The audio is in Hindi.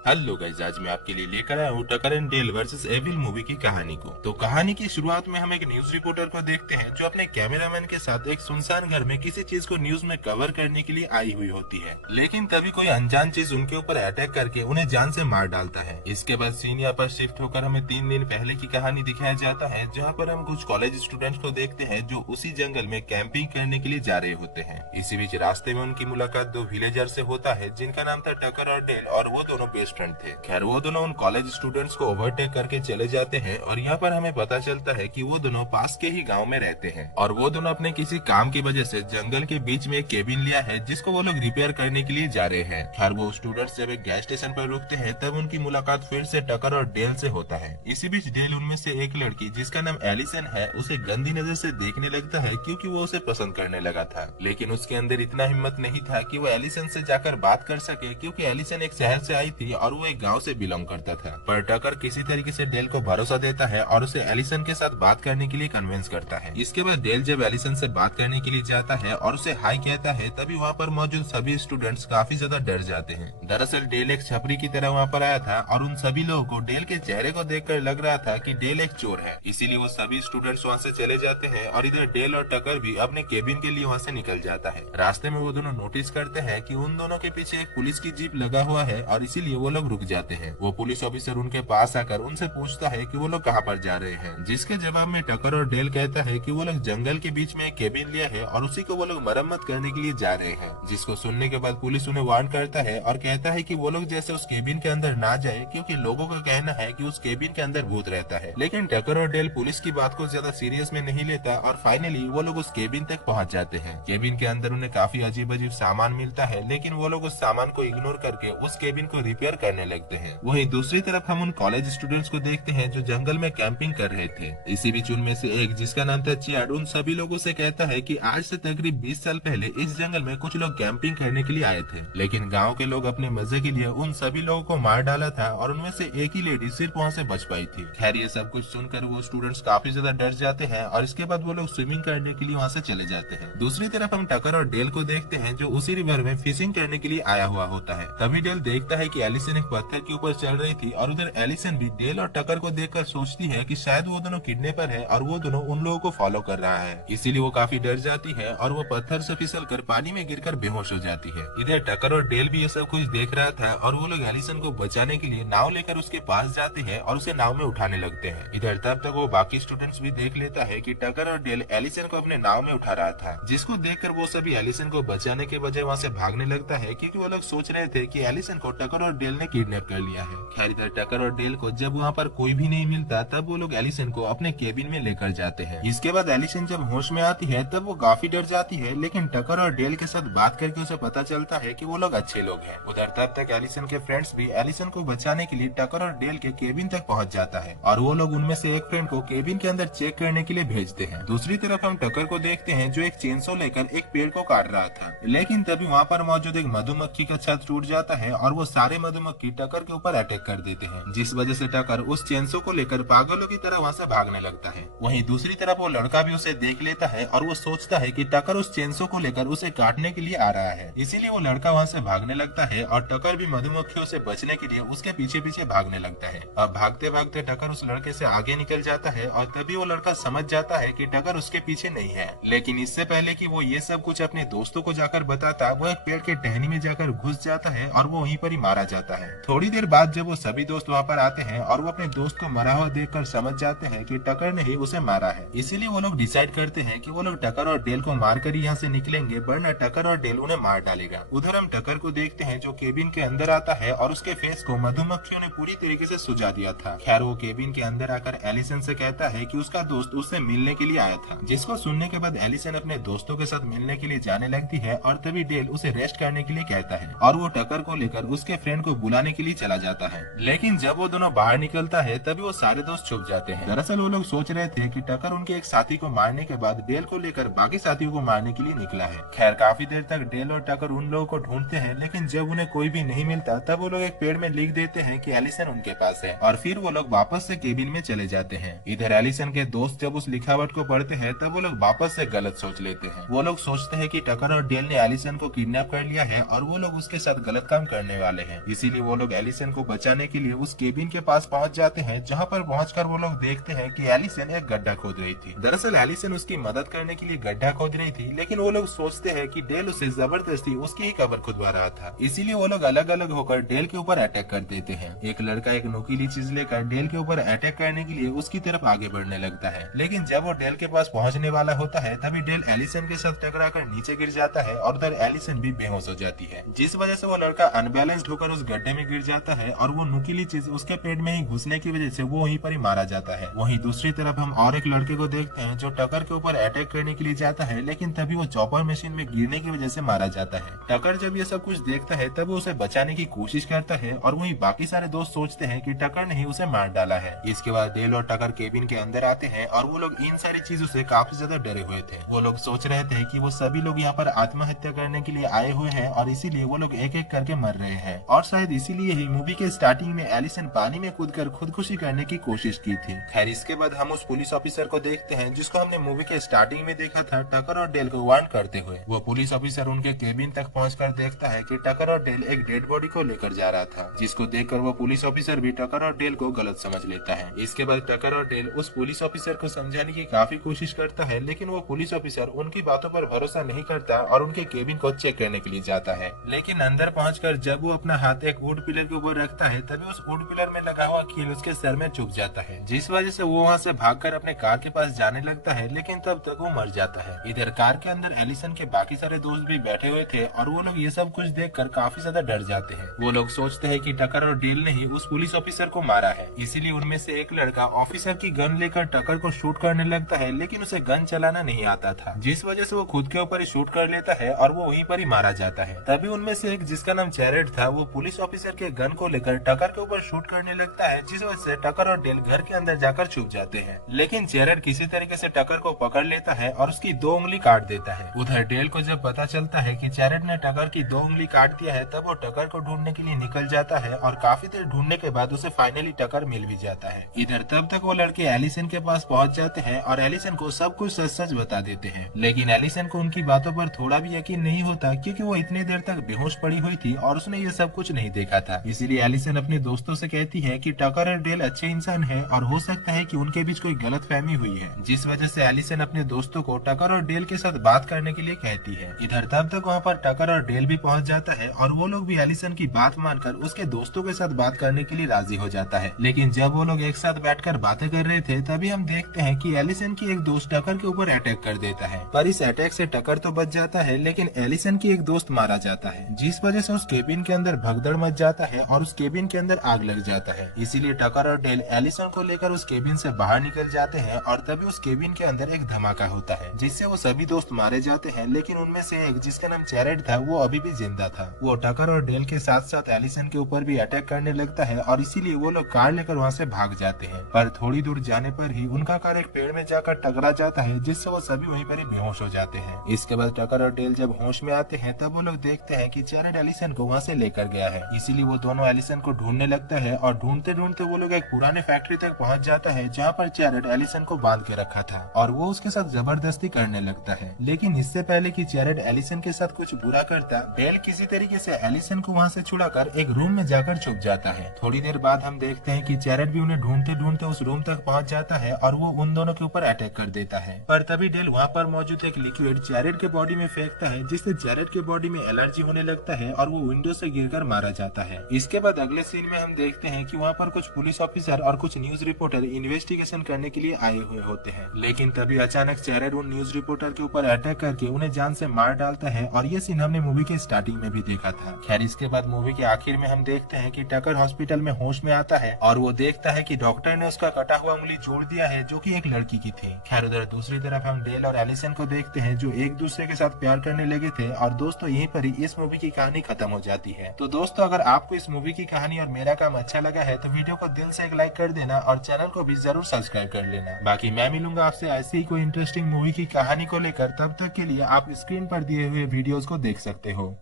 हेलो गाइस, आज मैं आपके लिए लेकर आया हूँ Tucker and Dale versus Evil movie की कहानी को। तो कहानी की शुरुआत में हम एक न्यूज रिपोर्टर को देखते हैं जो अपने कैमरामैन के साथ एक सुनसान घर में किसी चीज को न्यूज में कवर करने के लिए आई हुई होती है, लेकिन तभी कोई अनजान चीज उनके ऊपर अटैक करके उन्हें जान से मार डालता है। इसके बाद सीन यहाँ पर शिफ्ट होकर हमें 3 दिन पहले की कहानी दिखाया जाता है, जहाँ पर हम कुछ कॉलेज स्टूडेंट्स को देखते हैं जो उसी जंगल में कैंपिंग करने के लिए जा रहे होते हैं। इसी बीच रास्ते में उनकी मुलाकात दो विलेजर से होता है जिनका नाम था टकर और डेल, और वो दोनों बेस्ट फ्रेंड थे। खैर वो दोनों उन कॉलेज स्टूडेंट्स को ओवरटेक करके चले जाते हैं और यहाँ पर हमें पता चलता है कि वो दोनों पास के ही गांव में रहते हैं और वो दोनों अपने किसी काम की वजह से जंगल के बीच में एक केबिन लिया है जिसको वो लोग रिपेयर करने के लिए जा रहे हैं। खैर वो स्टूडेंट्स जब एक गैस स्टेशन पर रुकते हैं तब उनकी मुलाकात फिर से टकर और डेल से होता है। इसी बीच डेल उनमें से एक लड़की जिसका नाम एलिसन है उसे गंदी नजर से देखने लगता है क्योंकि वो उसे पसंद करने लगा था, लेकिन उसके अंदर इतना हिम्मत नहीं था कि वो एलिसन से जाकर बात कर सके क्योंकि एलिसन एक शहर से आई थी और वो एक गाँव से बिलोंग करता था। पर टकर किसी तरीके से डेल को भरोसा देता है और उसे एलिसन के साथ बात करने के लिए कन्विंस करता है। इसके बाद डेल जब एलिसन से बात करने के लिए जाता है और उसे हाई कहता है तभी वहाँ पर मौजूद सभी स्टूडेंट्स काफी ज्यादा डर जाते हैं। दरअसल डेल एक छपरी की तरह वहाँ पर आया था और उन सभी लोगों को डेल के चेहरे को देखकर लग रहा था कि डेल एक चोर है, इसीलिए वो सभी स्टूडेंट्स वहाँ से चले जाते हैं और इधर डेल और टकर भी अपने केबिन के लिए वहाँ से निकल जाता है। रास्ते में वो दोनों नोटिस करते हैं कि उन दोनों के पीछे एक पुलिस की जीप लगा हुआ है और इसीलिए वो लोग रुक जाते हैं। वो पुलिस ऑफिसर उनके पास आकर उनसे पूछता है कि वो लोग कहाँ पर जा रहे हैं, जिसके जवाब में टकर और डेल कहता है कि वो लोग जंगल के बीच में एक केबिन लिया है और उसी को वो लोग मरम्मत करने के लिए जा रहे हैं। जिसको सुनने के बाद पुलिस उन्हें वार्न करता है और कहता है कि वो लोग जैसे उस केबिन के अंदर ना जाए क्योंकि लोगों का कहना है कि उस केबिन के अंदर भूत रहता है। लेकिन टकर और डेल पुलिस की बात को ज्यादा सीरियस में नहीं लेता और फाइनली वो लोग उस केबिन तक पहुँच जाते हैं। केबिन के अंदर उन्हें काफी अजीब अजीब सामान मिलता है, लेकिन वो लोग उस सामान को इग्नोर करके उस केबिन को रिपेयर करने लगते हैं। वहीं दूसरी तरफ हम उन कॉलेज स्टूडेंट्स को देखते हैं जो जंगल में कैंपिंग कर रहे थे। इसी बीच उनमें से एक जिसका नाम था चियाड उन सभी लोगों से कहता है कि आज से तकरीब 20 साल पहले इस जंगल में कुछ लोग कैंपिंग करने के लिए आए थे, लेकिन गांव के लोग अपने मजे के लिए उन सभी लोगों को मार डाला था और उनमें से एक ही लेडी सिर्फ वहाँ से बच पाई थी। खैर ये सब कुछ सुनकर वो स्टूडेंट्स काफी ज्यादा डर जाते हैं और इसके बाद वो लोग स्विमिंग करने के लिए वहाँ से चले जाते हैं। दूसरी तरफ हम टकर और डेल को देखते हैं जो उसी रिवर में फिशिंग करने के लिए आया हुआ होता है। तभी डेल देखता है कि एलिसन एक पत्थर के ऊपर चल रही थी और उधर एलिसन भी डेल और टकर को देखकर सोचती है कि शायद वो दोनों किडनैपर है और वो दोनों उन लोगों को फॉलो कर रहा है, इसीलिए वो काफी डर जाती है और वो पत्थर से फिसलकर पानी में गिरकर बेहोश हो जाती है। इधर टकर और डेल भी ये सब कुछ देख रहा था और वो लोग एलिसन को बचाने के लिए नाव लेकर उसके पास जाते हैं और उसे नाव में उठाने लगते हैं। इधर तब तक वो बाकी स्टूडेंट्स भी देख लेता है कि टकर और डेल एलिसन को अपने नाव में उठा रहा था, जिसको देखकर वो सभी एलिसन को बचाने के बजाय वहाँ से भागने लगता है क्योंकि वो लोग सोच रहे थे कि एलिसन को टकर और डेल ने किडनैप कर लिया है। खैर इधर टकर और डेल को जब वहाँ पर कोई भी नहीं मिलता तब वो लोग एलिसन को अपने केबिन में लेकर जाते हैं। इसके बाद एलिसन जब होश में आती है तब वो काफी डर जाती है, लेकिन टकर और डेल के साथ बात करके उसे पता चलता है कि वो लोग अच्छे लोग हैं। उधर तब तक एलिसन के फ्रेंड्स भी एलिसन को बचाने के लिए टकर और डेल के केबिन तक पहुंच जाता है और वो लोग उनमें से एक फ्रेंड को केबिन के अंदर चेक करने के लिए भेजते हैं। दूसरी तरफ हम टकर को देखते हैं जो एक चेनसो लेकर एक पेड़ को काट रहा था, लेकिन तभी वहाँ पर मौजूद एक मधुमक्खी का छत टूट जाता है और वो सारे मधुमक्खी टकर के ऊपर अटैक कर देते हैं, जिस वजह से टकर उस चेनसो को लेकर पागलों की तरह वहाँ से भागने लगता है। वहीं दूसरी तरफ वो लड़का भी उसे देख लेता है और वो सोचता है कि टकर उस चेनसो को लेकर उसे काटने के लिए आ रहा है, इसीलिए वो लड़का वहाँ से भागने लगता है और टकर भी मधुमक्खियों से बचने के लिए उसके पीछे पीछे भागने लगता है। अब भागते भागते टकर उस लड़के से आगे निकल जाता है और तभी वो लड़का समझ जाता है कि टकर उसके पीछे नहीं है। लेकिन इससे पहले कि वो ये सब कुछ अपने दोस्तों को जाकर बताता, वो एक पेड़ के टहनी में जाकर घुस जाता है और वो वहीं पर ही मारा जाता है। थोड़ी देर बाद जब वो सभी दोस्त वहाँ पर आते हैं और वो अपने दोस्त को मरा हुआ देखकर समझ जाते हैं कि टकर ने ही उसे मारा है, इसीलिए वो लोग डिसाइड करते हैं कि वो लोग टकर और डेल को मारकर ही यहाँ से निकलेंगे, वरना टकर और डेल उन्हें मार डालेगा। उधर हम टकर को देखते हैं जो केबिन के अंदर आता है और उसके फेस को मधुमक्खियों ने पूरी तरीके से सुझा दिया था। खैर वो केबिन के अंदर आकर एलिसन से कहता है कि उसका दोस्त उससे मिलने के लिए आया था, जिसको सुनने के बाद एलिसन अपने दोस्तों के साथ मिलने के लिए जाने लगती है और तभी डेल उसे रेस्ट करने के लिए कहता है और वो टकर को लेकर उसके फ्रेंड को बुलाने के लिए चला जाता है। लेकिन जब वो दोनों बाहर निकलता है तभी वो सारे दोस्त छुप जाते हैं। दरअसल वो लोग सोच रहे थे कि टकर उनके एक साथी को मारने के बाद डेल को लेकर बाकी साथियों को मारने के लिए निकला है। खैर काफी देर तक डेल और टकर उन लोगों को ढूंढते हैं, लेकिन जब उन्हें कोई भी नहीं मिलता तब वो लोग एक पेड़ में लिख देते हैं कि एलिसन उनके पास है और फिर वो लोग वापस से केबिन में चले जाते हैं। इधर एलिसन के दोस्त जब उस लिखावट को पढ़ते हैं तब वो लोग वापस से गलत सोच लेते हैं। वो लोग सोचते हैं कि टकर और डेल ने एलिसन को किडनैप कर लिया है और वो लोग उसके साथ गलत काम करने वाले हैं, इसीलिए इसीलिए वो लोग एलिसन को बचाने के लिए उस केबिन के पास पहुंच जाते हैं, जहां पर पहुंचकर वो लोग देखते हैं कि एलिसन एक गड्ढा खोद रही थी। दरअसल एलिसन उसकी मदद करने के लिए गड्ढा खोद रही थी, लेकिन वो लोग सोचते हैं कि डेल उसे जबरदस्ती उसकी ही कब्र खुदवा रहा था। इसीलिए वो लोग अलग अलग होकर डेल के ऊपर अटैक कर देते हैं। एक लड़का एक नुकीली चीज लेकर डेल के ऊपर अटैक करने के लिए उसकी तरफ आगे बढ़ने लगता है, लेकिन जब वो डेल के पास पहुंचने वाला होता है तभी डेल एलिसन के साथ टकराकर नीचे गिर जाता है और उधर एलिसन भी बेहोश हो जाती है, जिस वजह से वो लड़का अनबैलेंस्ड होकर उस गड्ढे में गिर जाता है और वो नुकीली चीज उसके पेट में ही घुसने की वजह से वो वहीं पर ही मारा जाता है। वहीं दूसरी तरफ हम और एक लड़के को देखते हैं जो टकर के ऊपर अटैक करने के लिए जाता है, लेकिन तभी वो चॉपर मशीन में गिरने की वजह से मारा जाता है। टकर जब ये सब कुछ देखता है तब वो उसे बचाने की कोशिश करता है और वहीं बाकी सारे दोस्त सोचते हैं कि टकर ने ही उसे मार डाला है। इसके बाद डेल और टकर केबिन के अंदर आते हैं और वो लोग इन सारी चीजों से काफी ज्यादा डरे हुए थे। वो लोग सोच रहे थे कि वो सभी लोग यहाँ पर आत्महत्या करने के लिए आए हुए हैं और इसीलिए वो लोग एक एक करके मर रहे हैं, और शायद इसीलिए ही मूवी के स्टार्टिंग में एलिसन पानी में कूदकर खुदकुशी करने की कोशिश की थी। खैर इसके बाद हम उस पुलिस ऑफिसर को देखते हैं जिसको हमने मूवी के स्टार्टिंग में देखा था टकर और डेल को वार्न करते हुए। वो पुलिस ऑफिसर उनके केबिन तक पहुंचकर देखता है कि टकर और डेल एक डेड बॉडी को लेकर जा रहा था, जिसको देखकर वो पुलिस ऑफिसर भी टकर और डेल को गलत समझ लेता है। इसके बाद टकर और डेल उस पुलिस ऑफिसर को समझाने की काफी कोशिश करता है, लेकिन वो पुलिस ऑफिसर उनकी बातों पर भरोसा नहीं करता और उनके केबिन को चेक करने के लिए जाता है। लेकिन अंदर पहुंचकर जब वो अपना हाथ एक वुड पिलर के ऊपर रखता है तभी उस वुड पिलर में लगा हुआ कील उसके सर में चुभ जाता है, जिस वजह से वो वहाँ से भागकर अपने कार के पास जाने लगता है, लेकिन तब तक वो मर जाता है। इधर कार के अंदर एलिसन के बाकी सारे दोस्त भी बैठे हुए थे और वो लोग ये सब कुछ देखकर काफी ज्यादा डर जाते हैं। वो लोग सोचते हैं कि टकर और डेल ने ही उस पुलिस ऑफिसर को मारा है, इसीलिए उनमें से एक लड़का ऑफिसर की गन लेकर टकर को शूट करने लगता है, लेकिन उसे गन चलाना नहीं आता था, जिस वजह से वो खुद के ऊपर ही शूट कर लेता है और वो वहीं पर ही मारा जाता है। तभी उनमें से एक जिसका नाम चैरेट था वो पुलिस ऑफिसर के गन को लेकर टकर के ऊपर शूट करने लगता है, जिस वजह से टकर और डेल घर के अंदर जाकर छुप जाते हैं। लेकिन चैरेट किसी तरीके से टकर को पकड़ लेता है और उसकी 2 उंगली काट देता है। उधर डेल को जब पता चलता है कि चैरेट ने टकर की 2 उंगली काट दिया है तब वो टकर को ढूंढने के लिए निकल जाता है और काफी देर ढूंढने के बाद उसे फाइनली टकर मिल भी जाता है। इधर तब तक वो लड़के एलिसन के पास पहुंच जाते हैं और एलिसन को सब कुछ सच सच बता देते हैं, लेकिन एलिसन को उनकी बातों पर थोड़ा भी यकीन नहीं होता क्योंकि वो इतनी देर तक बेहोश पड़ी हुई थी और उसने ये सब कुछ नहीं देखा था। इसीलिए एलिसन अपने दोस्तों से कहती है कि टकर और डेल अच्छे इंसान हैं और हो सकता है कि उनके बीच कोई गलतफहमी हुई है, जिस वजह से एलिसन अपने दोस्तों को टकर और डेल के साथ बात करने के लिए कहती है। इधर तब तक वहाँ पर टकर और डेल भी पहुँच जाता है और वो लोग भी एलिसन की बात मानकर उसके दोस्तों के साथ बात करने के लिए राजी हो जाता है। लेकिन जब वो लोग एक साथ बैठकर बातें कर रहे थे तभी हम देखते हैं कि एलिसन की एक दोस्त टकर के ऊपर अटैक कर देता है, पर इस अटैक से टकर तो बच जाता है लेकिन एलिसन की एक दोस्त मारा जाता है, जिस वजह से उस केबिन के अंदर भगदड़ मच जाता है और उस केबिन के अंदर आग लग जाता है। इसीलिए टकर और डेल एलिसन को लेकर उस केबिन से बाहर निकल जाते हैं और तभी उस केबिन के अंदर एक धमाका होता है, जिससे वो सभी दोस्त मारे जाते हैं, लेकिन उनमें से एक जिसका नाम चैरेट था वो अभी भी जिंदा था। वो टकर और डेल के साथ साथ एलिसन के ऊपर भी अटैक करने लगता है और इसीलिए वो लोग कार लेकर वहाँ से भाग जाते हैं, पर थोड़ी दूर जाने पर ही उनका कार एक पेड़ में जाकर टकरा जाता है, जिससे वो सभी वहीं पर ही बेहोश हो जाते हैं। इसके बाद टकर और डेल जब होश में आते हैं तब वो लोग देखते हैं कि चैरेट एलिसन को वहाँ से लेकर गया है, इसीलिए वो दोनों एलिसन को ढूंढने लगता है और ढूंढते ढूंढते वो लोग एक पुराने फैक्ट्री तक पहुँच जाता है जहाँ पर चैरेट एलिसन को बांध के रखा था और वो उसके साथ जबरदस्ती करने लगता है। लेकिन इससे पहले कि चैरेट एलिसन के साथ कुछ बुरा करता, डेल किसी तरीके से एलिसन को वहाँ से छुड़ाकर एक रूम में जाकर छुप जाता है। थोड़ी देर बाद हम देखते हैं कि चैरेट भी उन्हें ढूंढते ढूंढते उस रूम तक पहुँच जाता है और वो उन दोनों के ऊपर अटैक कर देता है, पर तभी डेल वहाँ पर मौजूद एक लिक्विड चैरेट के बॉडी में फेंकता है, जिससे चैरेट के बॉडी में एलर्जी होने लगता है और वो विंडो से गिरकर मारा जाता है। इसके बाद अगले सीन में हम देखते हैं कि वहाँ पर कुछ पुलिस ऑफिसर और कुछ न्यूज रिपोर्टर इन्वेस्टिगेशन करने के लिए आए हुए होते हैं, लेकिन तभी अचानक चैरेट उन न्यूज रिपोर्टर के ऊपर अटैक करके उन्हें जान से मार डालता है और ये सीन हमने मूवी के स्टार्टिंग में भी देखा था। खैर इसके बाद मूवी के आखिर में हम देखते हैं कि टकर हॉस्पिटल में होश में आता है और वो देखता है कि डॉक्टर ने उसका कटा हुआ उंगली जोड़ दिया है, जो कि एक लड़की की थी। खैर उधर दूसरी तरफ हम डेल और एलिसन को देखते हैं जो एक दूसरे के साथ प्यार करने लगे थे और दोस्तों यहीं पर ही इस मूवी की कहानी खत्म हो जाती है। तो दोस्तों अगर आपको इस मूवी की कहानी और मेरा काम अच्छा लगा है तो वीडियो को दिल से एक लाइक कर देना और चैनल को भी जरूर सब्सक्राइब कर लेना। बाकी मैं मिलूंगा आपसे ऐसी ही कोई इंटरेस्टिंग मूवी की कहानी को लेकर, तब तक के लिए आप स्क्रीन पर दिए हुए वीडियोस को देख सकते हो।